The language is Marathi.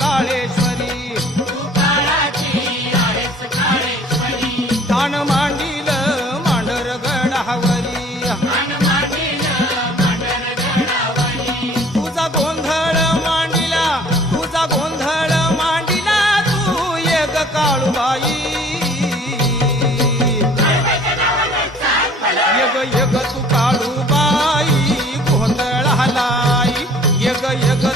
काळेश्वरी. ठाण मांडील मांडर गडावरी तुझा गोंधळ मांडिला तुझा गोंधळ मांडिला तू एक काळूबाई. यग यग तू गोंधळ हलाई यग यग